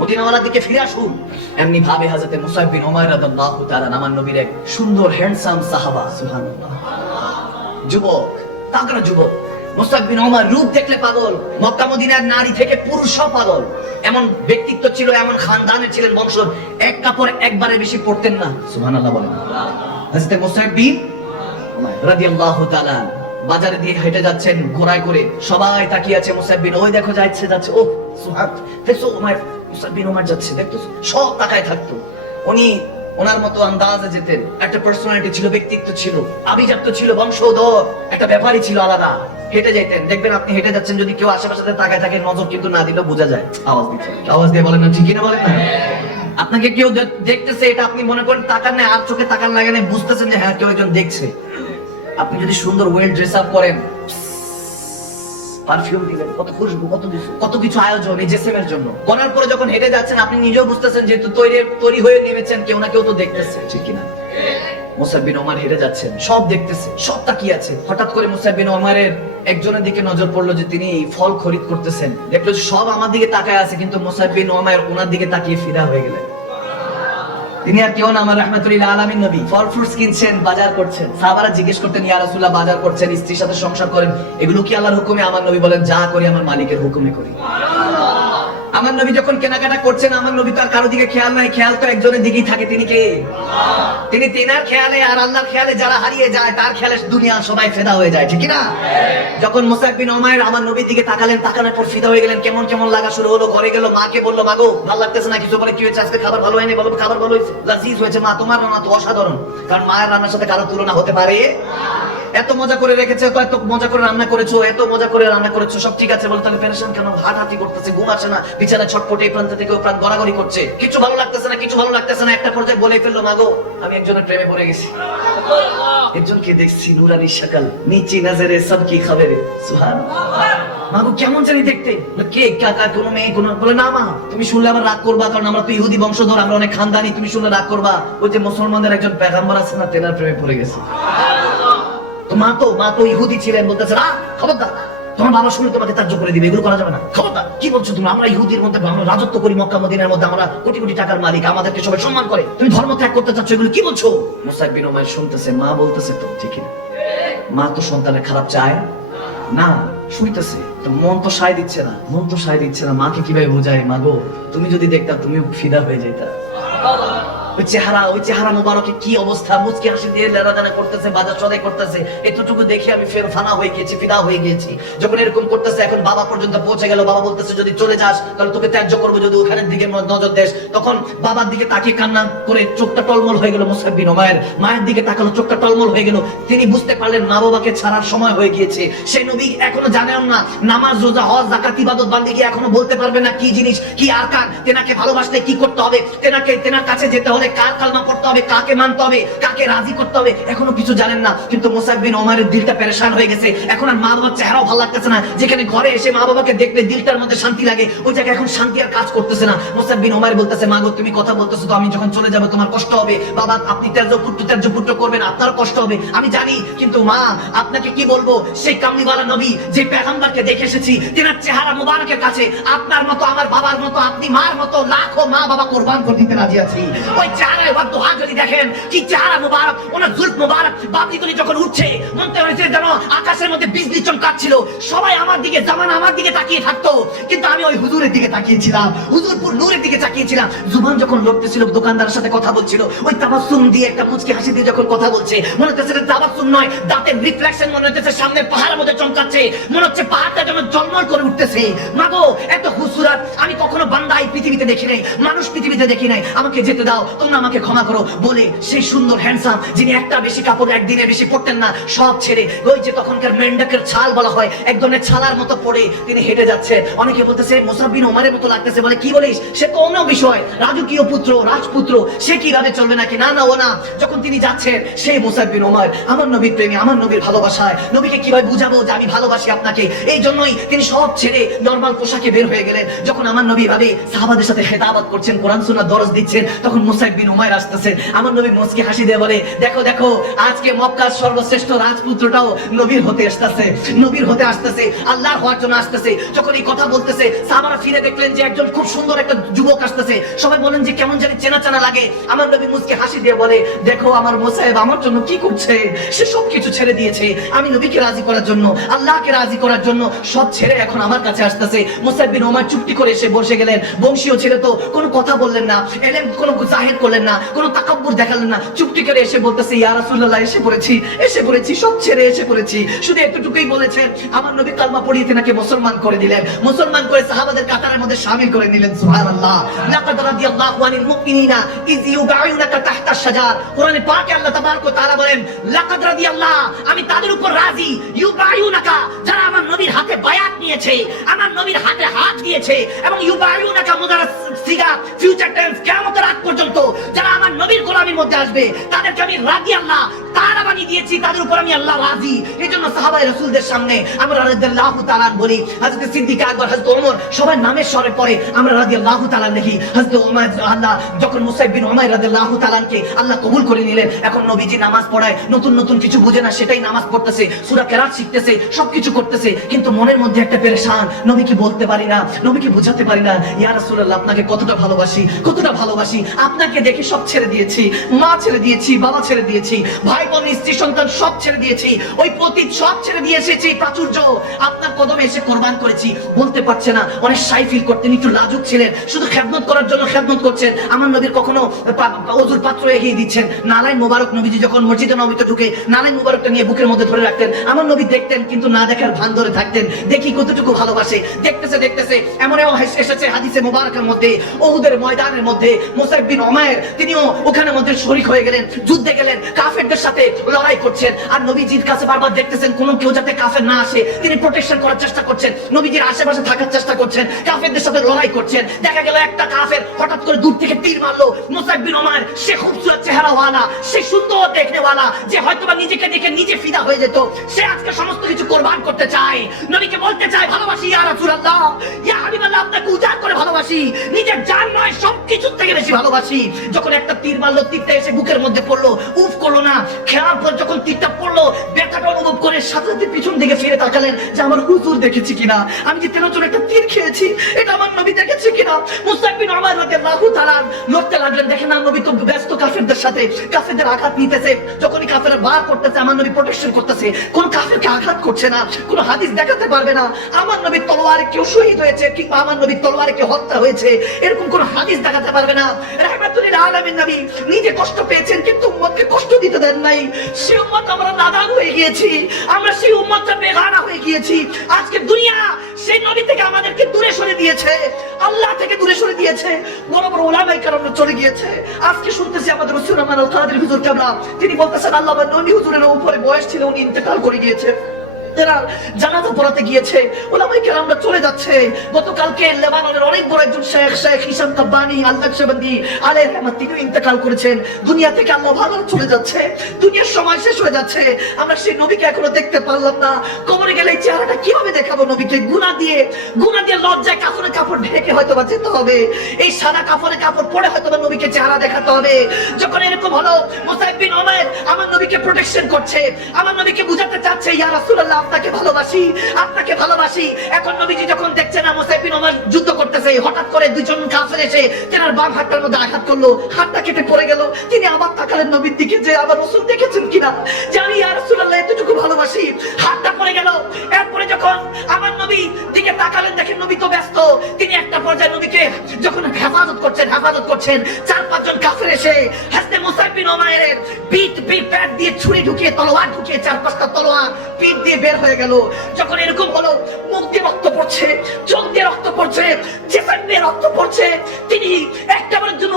মদিনাওয়ালার দিকে ফিরে আসুন। এমনি ভাবে মুসাইব বিন তাআলা নবীর এক সুন্দর হ্যান্ডসাম সাহাবা, সুবহানাল্লাহ। যুবক, তাগড়া যুবক মুসাইব বিন রূপ দেখলে পাগল, মক্কা মদিনার নারী থেকে পুরুষ পাগল। এমন ব্যক্তিত্ব ছিল, এমন খানদানের ছিলেন বংশ এক কাপড় একবারে বেশি পড়তেন না, সুবহানাল্লাহ বলেন। মুসাইব বিন রাদিয়াল্লাহু তাআলা, বাজারে দিয়ে হেঁটে যাচ্ছেন ঘোড়ায় করে সবাই তাকিয়ে আছে মুসাইব বিন, ওই দেখো যাচ্ছে যাচ্ছে ও দেখছ ওমর যাচ্ছে সব তাকায় থাকতো। উনি, ওনার মতো আন্দাজে যেতেন। একটা পার্সোনালিটি ছিল, ব্যক্তিত্ব ছিল ছিল, বংশধর, একটা ব্যাপারই ছিল আলাদা। হেঁটে দেখবেন আপনি হেঁটে যাচ্ছেন, যদি কেউ আশেপাশে তাকায় থাকে, নজর কিন্তু না দিলেও বোঝা যায়। আওয়াজ দিচ্ছে। আওয়াজ দিয়ে বলেন না বলেন আপনাকে কেউ দেখতেছে, এটা আপনি মনে করেন তাকান না আর চোখে তাকান লাগে না বুঝতেছেন যে হ্যাঁ কেউ একজন দেখছে। আপনি যদি সুন্দর ওয়েল ড্রেস আপ করেন পারফিউম দিলেন কত খুশবু কত কিছু কত কিছু আয়োজন এই জেসেমের জন্য। করার পরে যখন হেঁটে যাচ্ছেন, আপনি নিজেও বুঝতেছেন যেহেতু তৈরি তৈরি হয়ে নেমেছেন, কেউ না কেউ তো দেখতেছে। ঠিক কিনা? মুসাবিন ওমর হেঁটে যাচ্ছেন, সব দেখতেছে, সব তাকিয়ে আছে। হঠাৎ করে মুসাবিন ওমরের একজনের দিকে নজর পড়ল যে তিনি ফল খরিদ করতেছেন। দেখল সব আমার দিকে তাকায় আছে, কিন্তু মুসাবিন ওমর ওনার দিকে তাকিয়ে ফিদা হয়ে গেলেন। তিনি আর কেউ না আমার রহমতুল্লাহ আলমী নবী। ফল ফ্রুটস কিনছেন, বাজার করছেন। সাহাবারা জিজ্ঞেস করতেন, ইয়া রাসুল্লাহ বাজার করছেন, স্ত্রীর সাথে সংসার করেন? এগুলো কি আল্লাহর হুকুমে? আমার নবী বলেন, যা করি, আমার মালিকের হুকুমে করি। আমার নবী যখন কেনাকাটা করছেন, আমার নবী তো আর কারও দিকে খেয়াল নাই। খেয়াল তো একজনের দিকেই থাকে, তিনি কে? তিনি তেনার খেয়ালে আর আল্লাহর খেয়ালে যারা হারিয়ে যায়, তার খেয়ালে দুনিয়া সবাই ফেদা হয়ে যায়, ঠিক না? যখন মুসাইব বিন ওমায়ের আমার নবীর দিকে তাকালেন, তাকানোর পর ফিদা হয়ে গেলেন, কেমন কেমন লাগা শুরু হলো, ঘরে গেল, মাকে বলল, মাগো, ভালো লাগতেছে না কিছু? বলে, কি হয়েছে? আজকে খাবার ভালো হয়নি? বলো খাবার ভালো হয়েছে, লাজিজ হয়েছে। মা, তোমার রান্না তো অসাধারণ। কারণ মায়ের রান্নার সাথে কারও তুলনা হতে পারে এত মজা করে রেখেছে, এত মজা করে রান্না করেছ, এত মজা করে রান্না করেছ, সব ঠিক আছে, বলে তাহলে পেরেশান কেন? হাঁটাহাঁটি করতেছে, ঘুম আসে না বিছানা ছটপটে এই প্রান্ত থেকে ওই প্রান্ত গড়াগড়ি করছে। কিছু ভালো লাগতেছে না, কিছু ভালো লাগতেছে না, একটা পর্যায়ে বলে ফেলল, মাগো, আমি একজনের প্রেমে পড়ে গেছি। একজনকে দেখছি, নুরানি সকাল নিচি নজরে সব কি খবরে। সুহান মাগো, কেমন জানি দেখতে। কে কাকা কোন মেয়ে, কোন বলে, না, মা, তুমি শুনলে আবার রাগ করবা, কারণ আমরা তো ইহুদি বংশধর, আমরা অনেক খানদানি, তুমি শুনলে রাগ করবা। ওই যে মুসলমানদের একজন পেগাম্বর আছে না, তেনার প্রেমে পড়ে গেছে। মা তো মা তো ইহুদি ছিলেন বলতেছে না খবরদার, তোমার বাবা শুনে তোমাকে তার্য করে দিবে, এগুলো করা যাবে না। খবরদার, কি বলছো আমরা ইহুদির মধ্যে, আমরা রাজত্ব করি মক্কা মধ্যে, আমরা কোটি কোটি টাকার মালিক, আমাদেরকে সবাই সম্মান করে। তুমি ধর্ম ত্যাগ করতে চাচ্ছ, এগুলো কি বলছো? মুসাইব বিন উমাইর শুনতেছে, মা বলতেছে তো ঠিক না। মা তো সন্তানের খারাপ চায়। না শুনতেছে তো মন তো সায় দিচ্ছে না, মন তো সায় দিচ্ছে না। মাকে কীভাবে বোঝায়? মা গো, তুমি যদি দেখতা তুমি ফিদা হয়ে যেতা ওই চেহারা ওই চেহারা মোবারকে কি অবস্থা? মুচকি হাসি দিয়ে করতেছে, বাজার সদাই করতেছে। এতটুকু দেখে আমি ফের ফানা হয়ে গিয়েছি ফিদা হয়ে গিয়েছি যখন এরকম করতেছে, এখন বাবা পর্যন্ত পৌঁছে গেল। বাবা বলতেছে, যদি চলে যাস, তাহলে তোকে ত্যায্য করব। যদি ওখানের দিকে নজর দেশ তখন বাবার দিকে তাকিয়ে কান্না করে চোখটা টলমল হয়ে গেল মুসাব্বিন মায়ের। মায়ের দিকে তাকালো, চোখটা টলমল হয়ে গেল। তিনি বুঝতে পারলেন মা বাবাকে ছাড়ার সময় হয়ে গিয়েছে। সেই নবী এখনও জানেন না, নামাজ, রোজা, হজ জাকাত ইবাদত বান্দিকে এখনও বলতে পারবে না কি জিনিস, কি আরকান তেনাকে ভালোবাসতে কি করতে হবে? তেনাকে, তেনার কাছে যেতে হলে কার কালমা পড়তে হবে, কাকে মানতে হবে, কাকে রাজি করতে হবে, এখনও কিছু জানেন না। কিন্তু মুসাইবিন ওমারের দিলটা পেরেশান হয়ে গেছে। এখন আর মা বাবার চেহারাও ভালো লাগতেছে না। যেখানে ঘরে এসে মা বাবাকে দেখলে দিলটার মধ্যে শান্তি লাগে, ওই জায়গায় এখন শান্তি আর কাজ করতেছে না। মুসাইবিন ওমার বলতেছে, মা গো, তুমি কথা বলতেছো তো, আমি যখন চলে যাব, তোমার কষ্ট হবে। বাবা, আপনি তেজ পুত্র তেজ পুত্র করবেন আপনার কষ্ট হবে। আমি জানি, কিন্তু মা, আপনাকে কি বলব? সেই কামলিওয়ালা নবী, যে পেগাম্বারকে দেখে এসেছি, তেনার চেহারা মোবারকের কাছে, আপনার মতো, আমার বাবার মতো, আপনি মার মতো লাখো মা বাবা কোরবান করে দিতে রাজি আছি। ওই চেহারায় ভক্ত দোহা যদি দেখেন, কি চেহারা মুবারক, ওনার জুলফ মুবারক বাপনি তুলি যখন উঠছে মনতে হয়েছে যেন আকাশের মধ্যে বিজলি চমকাচ্ছিল সবাই আমার দিকে, জামানা আমার দিকে তাকিয়ে থাকতো। কিন্তু হুজুরের দিকে তাকিয়েছিলাম, হুজুরপুর নূরের দিকে তাকিয়েছিলাম। জুবান যখন লড়তেছিল, দোকানদারের সাথে কথা বলছিল, ওই তাবাসসুম দিয়ে একটা মুচকি হাসি দিয়ে যখন কথা বলছে, মনে হচ্ছে এটা তাবাসসুম নয়, দাঁতের রিফ্লেকশন মনে হচ্ছে সামনে পাহাড়ের মধ্যে চমকাচ্ছে। মনে হচ্ছে পাহাড়টা যেন জলমল করে উঠতেছে। মাগো, এত হুসুরাত, আমি কখনো বান্দা এই পৃথিবীতে দেখি নাই, মানুষ পৃথিবীতে দেখি নাই। আমাকে যেতে দাও, তোমরা আমাকে ক্ষমা করো, বলে সেই সুন্দর হ্যান্ডসাম যিনি একটা বেশি কাপড় একদিনে বেশি পড়তেন না, সব ছেড়ে ওই যে তখনকার মেন্ডাকের ছাল বলা হয় এক ধরনের ছালার মতো পড়ে তিনি হেঁটে যাচ্ছে অনেকে বলতেছে মোসাব্বিন ওমারের মতো লাগতেছে বলে কি বলিস? সে তো অন্য বিষয়। রাজকীয় পুত্র, রাজপুত্র, সে কীভাবে চলবে নাকি? না না, ও না। যখন তিনি যাচ্ছেন, সেই মোসাব্বিন ওমর, আমার নবীর প্রেমী, আমার নবীর ভালোবাসায়, নবীকে কীভাবে বুঝাবো যে আমি ভালোবাসি আপনাকে? এই জন্যই তিনি সব ছেড়ে নর্মাল পোশাকে বের হয়ে গেলেন। যখন আমার নবী ভাবে সাহাবাদের সাথে সাথে করছেন, কোরআন সুন্নাহ দরজ দিচ্ছেন, তখন মুসাইব বিন উমাইর আসতেছে। আমার নবী মুসকি হাসি দিয়ে বলে, দেখো দেখো, আজকে মক্কার সর্বশ্রেষ্ঠ রাজপুত্রটাও নবীর হতে আসতেছে, নবীর হতে আসতেছে, আল্লাহর হওয়ার জন্য আসতেছে। যখন এই কথা বলতেছে সাহাবারা ফিরে দেখলেন যে একজন খুব সুন্দর একটা যুবক আসতেছে। সবাই বলেন যে কেমন জানি চেনা চেনা লাগে। আমার নবী মুসকি হাসি দিয়ে বলে, দেখো আমার মোসাহেব আমার জন্য কি করছে? সে সব কিছু ছেড়ে দিয়েছে। আমি নবীকে রাজি করার জন্য, আল্লাহকে রাজি করার জন্য সব ছেড়ে এখন আমার কাছে আসতেছে। মুসাইব বিন ওমর চুপটি করে এসে বসে গেলেন। বংশীয় ছেলে তো কোনো কথা বললেন না, এলেন, কোনো জাহির করলেন না, কোনো তাকাব্বুর দেখালেন না। চুপটি করে এসে বলতেছে, ইয়া রাসূলুল্লাহ, এসে পড়েছি এসে পড়েছি, সব ছেড়ে এসে পড়েছি। শুধু এতটুকুই বলেছেন আমার নবী কালমা পড়িয়ে তেনাকে মুসলমান করে দিলেন? মুসলমান করে সাহাবাদের কাতারের মধ্যে শামিল করে নিলেন, সুবহানাল্লাহ। লাকাদ আনিল মুমিনিনা তাহতা শাজার। কোরআনে পাকে আল্লাহ তাবারক ওয়া তাআলা বলেন, লাকাদ আমি তাদের উপর রাজি। যারা আমার নবীর হাতে বায়াত নিয়েছে, আমার নবীর হাতে হাত দিয়েছে, এবং সিগা, ফিউচার টেন্স, কিয়ামতের আগ পর্যন্ত যারা আমার নবীর মধ্যে আসবে, তাদেরকে আমি রাজি আল্লাহ, তারা বানিয়ে দিয়েছি, তাদের উপর আমি আল্লাহ রাজি। এই জন্য সাহাবাই রাসূলদের সামনে আমরা রাদিয়াল্লাহু তাআলা বলি, হযরত সিদ্দিক আকবর, হযরত ওমর সবাই নামের স্বরে পড়ে আমরা রাদিয়াল্লাহু তাআলা দেখি হযরত ওমর আল্লাহ যখন মুসাইব বিন উমাইর রাদিয়াল্লাহু তাআলাকে আল্লাহ কবুল করে নিলেন, এখন নবীজি নামাজ পড়ায়, নতুন নতুন কিছু বুঝে না, সেটাই নামাজ পড়তেছে, সূরা কেরাত শিখতেছে, সবকিছু করতেছে, কিন্তু মনের মধ্যে একটা পেরেশান নবীকে বলতে পারি না নবীকে বোঝাতে পারি না, ইয়া রাসূলুল্লাহ, আপনাকে কতটা ভালোবাসি কতটা ভালোবাসি, আপনাকে দেখে সব ছেড়ে দিয়েছি, মা ছেড়ে দিয়েছি, বাবা ছেড়ে দিয়েছি, ভাই বোন, স্ত্রী সন্তান সব ছেড়ে দিয়েছি, ওই পতি সব ছেড়ে দিয়ে এসেছি, প্রাচুর্য, আপনার কদমে এসে কোরবান করেছি, বলতে পারছে না অনেক সাই ফিল করতেন একটু লাজুক ছিলেন। শুধু খেদমত করার জন্য খেদমত করছেন। আমার নবীর কখনো অজুর পাত্র এগিয়ে দিচ্ছেন। নালাই মোবারক নবীজি যখন মসজিদে নবীতে ঢুকে নালাই মোবারকটা নিয়ে বুকের মধ্যে ধরে রাখতেন, আমার নবী দেখতেন কিন্তু না দেখার ভান ধরে থাকতেন। দেখি কতটুকু ভালোবাসে। দেখতেছে দেখতেছে, এমন এসেছে হাদিসে মোবারকের মধ্যে ওহুদের ময়দানের মধ্যে মুসাইব বিন ওমায়ের তিনিও ওখানে মধ্যে শরীক হয়ে গেলেন, যুদ্ধে গেলেন, কাফেরদের সাথে লড়াই করছেন। আর নবীজির কাছে বারবার দেখতেছেন কোনো কেউ যাতে কাফের না আসে। তিনি প্রোটেকশন করার চেষ্টা করছেন, নবীজির আশেপাশে থাকার চেষ্টা করছেন। কাফেরদের সাথে লড়াই করছেন। দেখা গেল একটা কাফের হঠাৎ করে দূর থেকে তীর মারলো। মুসাইব বিন ওমায়ের সে খুবসুরত চেহারাওয়ালা সে সুন্দর দেখনেওয়ালা, যে হয়তোবা নিজেকে দেখে নিজে ফিদা হয়ে যেত। সে আজকে সমস্ত কিছু কোরবান করতে চায়। নবীকে বলতে চায়, ভালোবাসি ইয়া রাসূলুল্লাহ। ইয়া হাবিবাল্লাহ, আপনাকে উজাড় করে ভালোবাসি। নিজের জান নয় সবকিছু থেকে বেশি ভালোবাসি। যখন একটা তীর মারলো, তীরটা এসে বুকের মধ্যে পড়ল। উফ করল না। খেলার পর যখন তীরটা পড়ল ব্যথাটা অনুভব করে সাথে সাথে পিছন দিকে ফিরে তাকালেন যে আমার হুজুর দেখেছি কিনা। আমি যে তেরো জন একটা তীর খেয়েছি, এটা আমার নবী দেখেছে কিনা? মুস্তাক বিন উমার রাদিয়াল্লাহু তাআলা লড়তে লাগলেন। দেখেন আমার নবী তো ব্যস্ত কাফেরদের সাথে, কাফেরদের আঘাত নিতেছে। যখনই কাফেররা বার করতেছে, আমার নবী প্রোটেকশন করতেছে। কোন কাফেরকে আঘাত করছে না, কোন হাদিস দেখাতে পারবে না। আমার নবীর তলোয়ারে কেউ শহীদ হয়েছে কিংবা আমার নবীর তলোয়ারে কেউ হত্যা হয়েছে, এরকম কোন হাদিস দেখাতে পারবে না। রাহমাতুল্লিল আলামিন নবী নিজে কষ্ট পেয়েছেন, কিন্তু উম্মতকে কষ্ট দিতে দেন নাই। সে উম্মত আমরা নাদান হয়ে গিয়েছি, আমরা সেই উম্মতটা বেগানা হয়ে গিয়েছি। আজকে দুনিয়া সেই নবী থেকে আমাদেরকে দূরে সরে দিয়েছে, আল্লাহ থেকে দূরে সরে দিয়েছে। বড় বড় ওলামাই কারণে চলে গিয়েছে। আজকে শুনতেছি আমাদের রসুল রহমান আল হুজুর কাবলা, তিনি বলতেছেন, আল্লাহ নবী হুজুরের উপরে বয়স ছিল, উনি ইন্তেকাল করে গিয়েছে। এরা জানাজা পড়াতে গিয়েছে ওলামাই কেরামরা চলে যাচ্ছে। গতকালকে লেবাননের অনেক বড় একজন শেখ শেখ হিসাম কাব্বানি আল্লাহ সেবন্দি আলে রহমান তিনিও ইন্তেকাল করেছেন। দুনিয়া থেকে আল্লাহ ভালো চলে যাচ্ছে। দুনিয়ার সময় শেষ হয়ে যাচ্ছে। আমরা সেই নবীকে এখনও দেখতে পারলাম না। কবরে গেলে চেহারাটা কীভাবে দেখাবো নবীকে? গুণা দিয়ে গুণা দিয়ে লজ্জায় কাপড়ে কাপড় ঢেকে হয়তো বা যেতে হবে। এই সাদা কাপড়ে কাপড় পরে হয়তো বা নবীকে চেহারা দেখাতে হবে। যখন এরকম হলো, মুসাইব বিন ওমর আমার নবীকে প্রোটেকশন করছে। আমার নবীকে বুঝাতে চাচ্ছে, ইয়া রাসূলুল্লাহ, আপনাকে ভালোবাসি আপনাকে ভালোবাসি। এখন নবীজি যখন দেখছেন না মুসাইব বিন ওমর যুদ্ধ করতেছে, হঠাৎ করে দুজন কাফের এসে তেনার বাম হাতটার মধ্যে আঘাত করল, হাতটা কেটে পড়ে গেল। তিনি আবার তাকালেন নবীর দিকে যে, আবার রসুল দেখেছেন কিনা? আমি ইয়া রাসূলুল্লাহ, এতটুকু ভালোবাসি। হাতটা পড়ে গেল। এরপরে যখন আমার নবী দিকে তাকালেন, দেখেন নবী তো ব্যস্ত। তিনি পর্যায়ে নবীকে যখন হেফাজত করছেন হেফাজত করছেন, চার পাঁচজন কাফের এসে হাসতে মুসাইবিন ওমায়ের পিঠ পিঠ, প্যাট দিয়ে ছুরি ঢুকিয়ে, তলোয়ার ঢুকিয়ে, চার পাঁচটা তলোয়ার পিঠ দিয়ে বের হয়ে গেল। যখন এরকম হলো, মুখ দিয়ে রক্ত পড়ছে, চোখ দিয়ে রক্ত পড়ছে জেফান দিয়ে রক্ত পড়ছে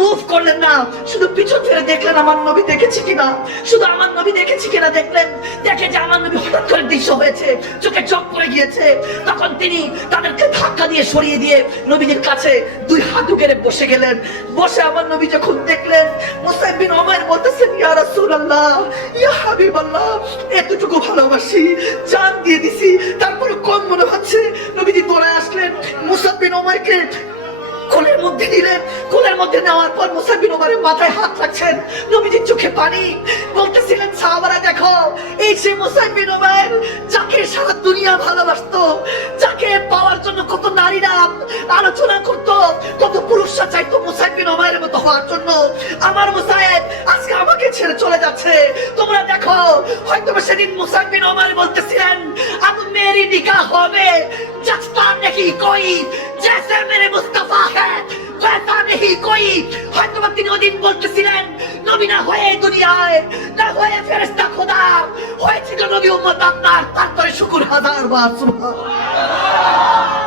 উফ করলেন না। শুধু পিছন ফিরে দেখলেন আমার নবী দেখেছি কিনা? শুধু আমার নবী দেখেছি কিনা দেখলেন? দেখে যে আমার নবী হঠাৎ করে দৃশ্য হয়েছে, চোখে চোখ পড়ে গিয়েছে। তখন তিনি তাদেরকে ধাক্কা দিয়ে সরিয়ে দিয়ে নবীজির কাছে দুই হাত কেড়ে বসে গেলেন। বসে আমার নবী যখন দেখলেন, মুসাইব বিন ওমর বলতেছেন, ইয়া রাসূলুল্লাহ, ইয়া হাবিবাল্লাহ, এতটুকু ভালোবাসি, জান দিয়ে দিছি তারপরে কম মনে হচ্ছে। নবীজি দৌড়ে আসলেন, মুসাইব বিন ওমরকে কোলের মধ্যে দিলেন। কোলের মধ্যে নেওয়ার পর মুসাফির ওমারের মাথায় হাত রাখছেন। নবীজির চোখে পানি। বলতেছিলেন, সাহাবারা, দেখো, এই সে মুসাফির ওমার যাকে সারা দুনিয়া ভালোবাসতো যাকে পাওয়ার জন্য কত নারীরা আলোচনা করত কত পুরুষরা চাইতো মুসাফির ওমারের মতো হওয়ার জন্য আমার মুসাহেব আজকে আমাকে ছেড়ে চলে যাচ্ছে তোমরা দেখো হয়তো বা সেদিন মুসাফির ওমার বলতেছিলেন अब मेरी निकाह হবে जज्बा नहीं कोई जैसे मेरे मुस्तफा है वैसा नहीं कोई ওদিন বলতেছিলেন, নবী না হয়ে দুনিয়ায়, না হয়ে ফেরেস্তা খোদা, হয়েছিল নবী উম্মত আপনার, তারপরে শুকুর হাজার বার সুবহান